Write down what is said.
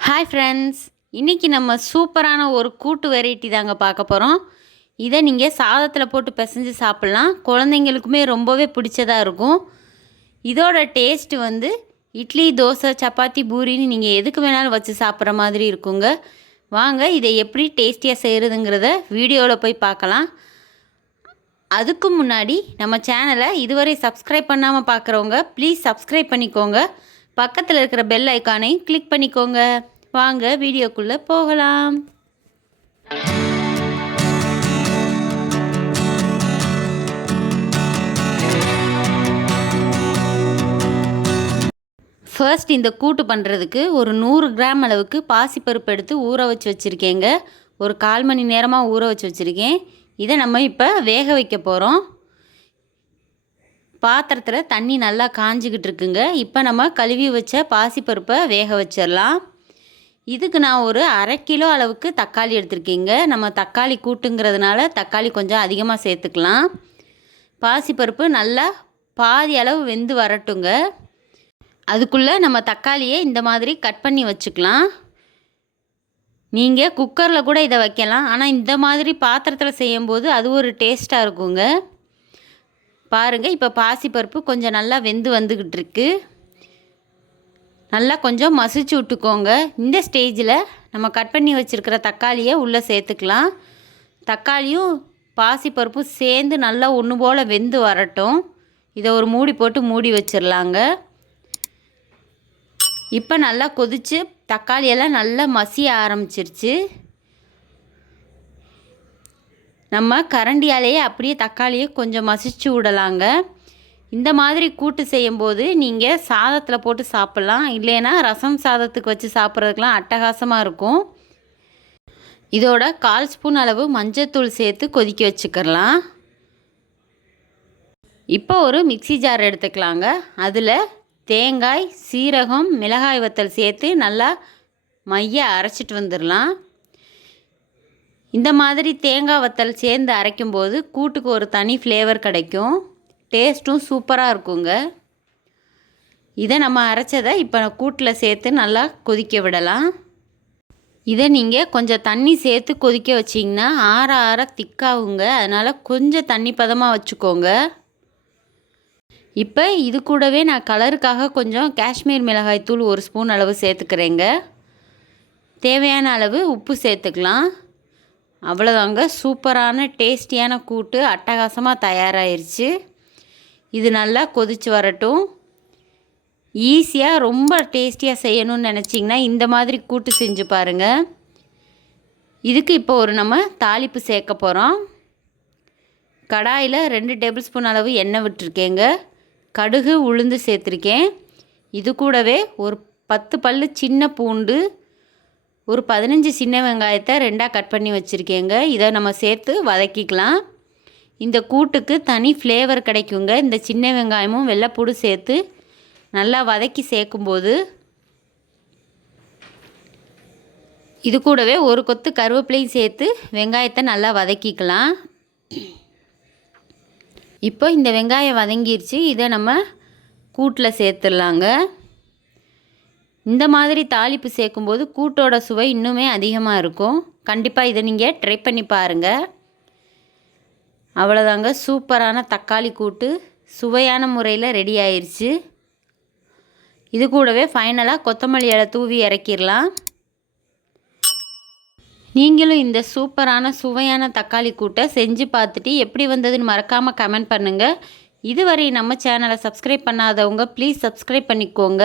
Hi friends இன்றைக்கி நம்ம சூப்பரான ஒரு கூட்டு வெரைட்டி தாங்க பார்க்க போகிறோம் இதை நீங்கள் சாதத்தில் போட்டு பிசைஞ்சு சாப்பிட்லாம். குழந்தைங்களுக்குமே ரொம்பவே பிடிச்சதாக இருக்கும். இதோட டேஸ்ட்டு வந்து இட்லி தோசை சப்பாத்தி பூரின்னு நீங்கள் எதுக்கு வேணாலும் வச்சு சாப்பிட்ற மாதிரி இருக்குங்க. வாங்க இதை எப்படி டேஸ்டியாக செய்கிறதுங்கிறத வீடியோவில் போய் பார்க்கலாம். அதுக்கு முன்னாடி நம்ம சேனலை இதுவரை சப்ஸ்கிரைப் பண்ணாமல் பார்க்குறவங்க ப்ளீஸ் சப்ஸ்கிரைப் பண்ணிக்கோங்க. பக்கத்தில் இருக்கிற பெல் ஐக்கானை கிளிக் பண்ணிக்கோங்க. வாங்க வீடியோக்குள்ளே போகலாம். ஃபர்ஸ்ட் இந்த கூட்டு பண்ணுறதுக்கு ஒரு நூறு கிராம் அளவுக்கு பாசிப்பருப்பு எடுத்து ஊற வச்சு வச்சுருக்கேங்க. ஒரு கால் மணி நேரமாக ஊற வச்சு வச்சுருக்கேன். இதை நம்ம இப்போ வேக வைக்க போகிறோம் பாத்திரத்தில் தண்ணி நல்லா காஞ்சிக்கிட்டு இருக்குங்க இப்போ நம்ம கழுவி வச்ச பாசிப்பருப்பை வேக வச்சிடலாம். இதுக்கு நான் ஒரு அரை கிலோ அளவுக்கு தக்காளி எடுத்திருக்கீங்க. நம்ம தக்காளி கூட்டுங்கிறதுனால தக்காளி கொஞ்சம் அதிகமாக சேர்த்துக்கலாம். பாசிப்பருப்பு நல்லா பாதி அளவு வெந்து வரட்டுங்க. அதுக்குள்ளே நம்ம தக்காளியை இந்த மாதிரி கட் பண்ணி வச்சுக்கலாம். நீங்கள் குக்கரில் கூட இதை வைக்கலாம். ஆனால் இந்த மாதிரி பாத்திரத்தில் செய்யும்போது அது ஒரு டேஸ்ட்டாக இருக்குங்க. பாருங்கள் இப்போ பாசிப்பருப்பு கொஞ்சம் நல்லா வெந்து வந்துக்கிட்டு இருக்கு நல்லா கொஞ்சம் மசிச்சு விட்டுக்கோங்க. இந்த ஸ்டேஜில் நம்ம கட் பண்ணி வச்சுருக்கிற தக்காளியை உள்ளே சேர்த்துக்கலாம். தக்காளியும் பாசிப்பருப்பும் சேர்ந்து நல்லா ஒன்று போல் வெந்து வரட்டும். இதை ஒரு மூடி போட்டு மூடி வச்சிடலாங்க இப்போ நல்லா கொதித்து தக்காளியெல்லாம் நல்லா மசிய ஆரம்பிச்சிருச்சு. நம்ம கரண்டியாலேயே அப்படியே தக்காளியை கொஞ்சம் மசிச்சு விடலாங்க. இந்த மாதிரி கூட்டு செய்யும்போது நீங்கள் சாதத்தில் போட்டு சாப்பிட்லாம். இல்லைன்னா ரசம் சாதத்துக்கு வச்சு சாப்பிட்றதுக்கெலாம் அட்டகாசமாக இருக்கும். இதோட கால் ஸ்பூன் அளவு மஞ்சத்தூள் சேர்த்து கொதிக்க வச்சுக்கிறலாம். இப்போ ஒரு மிக்சி ஜார் எடுத்துக்கலாங்க. அதில் தேங்காய் சீரகம் மிளகாய் வத்தல் சேர்த்து நல்லா மைய அரைச்சிட்டு வந்துடலாம் இந்த மாதிரி தேங்காய் வத்தல் சேர்ந்து அரைக்கும்போது கூட்டுக்கு ஒரு தனி ஃப்ளேவர் கிடைக்கும். டேஸ்ட்டும் சூப்பராக இருக்குங்க. இதை நம்ம அரைச்சதை இப்போ கூட்டில் சேர்த்து நல்லா கொதிக்க விடலாம். இதை நீங்கள் கொஞ்சம் தண்ணி சேர்த்து கொதிக்க வச்சிங்கன்னா ஆற ஆற திக்காகுங்க. அதனால் கொஞ்சம் தண்ணி பதமாக வச்சுக்கோங்க. இப்போ இது கூடவே நான் கலருக்காக கொஞ்சம் காஷ்மீர் மிளகாய் தூள் ஒரு ஸ்பூன் அளவு சேர்த்துக்கிறேங்க. தேவையான அளவு உப்பு சேர்த்துக்கலாம். அவ்வளோதாங்க சூப்பரான டேஸ்டியான கூட்டு அட்டகாசமாக தயாராகிருச்சு இது நல்லா கொதித்து வரட்டும். ஈஸியாக ரொம்ப டேஸ்டியாக செய்யணும்னு நினச்சிங்கன்னா இந்த மாதிரி கூட்டு செஞ்சு பாருங்கள் இதுக்கு இப்போ ஒரு நம்ம தாளிப்பு சேர்க்க போகிறோம் கடாயில் ரெண்டு டேபிள் ஸ்பூன் அளவு எண்ணெய் விட்டுருக்கேங்க. கடுகு உளுந்து சேர்த்துருக்கேன். இது கூடவே ஒரு பத்து பல் சின்ன பூண்டு ஒரு பதினஞ்சு சின்ன வெங்காயத்தை ரெண்டாக கட் பண்ணி வச்சுருக்கேங்க. இதை நம்ம சேர்த்து வதக்கிக்கலாம். இந்த கூட்டுக்கு தனி ஃப்ளேவர் கிடைக்குங்க. இந்த சின்ன வெங்காயமும் வெள்ளைப்பூடு சேர்த்து நல்லா வதக்கி சேர்க்கும்போது இது கூடவே ஒரு கொத்து கருவேப்பிலையும் சேர்த்து வெங்காயத்தை நல்லா வதக்கிக்கலாம். இப்போ இந்த வெங்காயம் வதங்கிருச்சு. இதை நம்ம கூட்டில் சேர்த்துடலாங்க. இந்த மாதிரி தாளிப்பு சேர்க்கும்போது கூட்டோட சுவை இன்னுமே அதிகமாக இருக்கும். கண்டிப்பாக இதை நீங்கள் ட்ரை பண்ணி பாருங்கள் அவ்வளோதாங்க சூப்பரான தக்காளி கூட்டு சுவையான முறையில் ரெடி ஆயிடுச்சு இது கூடவே ஃபைனலாக கொத்தமல்லி இலை தூவி இறக்கிடலாம். நீங்களும் இந்த சூப்பரான சுவையான தக்காளி கூட்டை செஞ்சு பார்த்துட்டு எப்படி வந்ததுன்னு மறக்காமல் கமெண்ட் பண்ணுங்கள் இதுவரை நம்ம சேனலை சப்ஸ்கிரைப் பண்ணாதவங்க ப்ளீஸ் சப்ஸ்கிரைப் பண்ணிக்கோங்க.